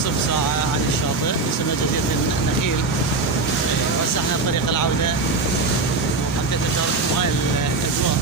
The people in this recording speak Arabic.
نصف ساعة عن الشاطئ، وصلنا جزيرة النخيل. رسحنا طريق العودة وحبيت أشارككم هاي الأجواء.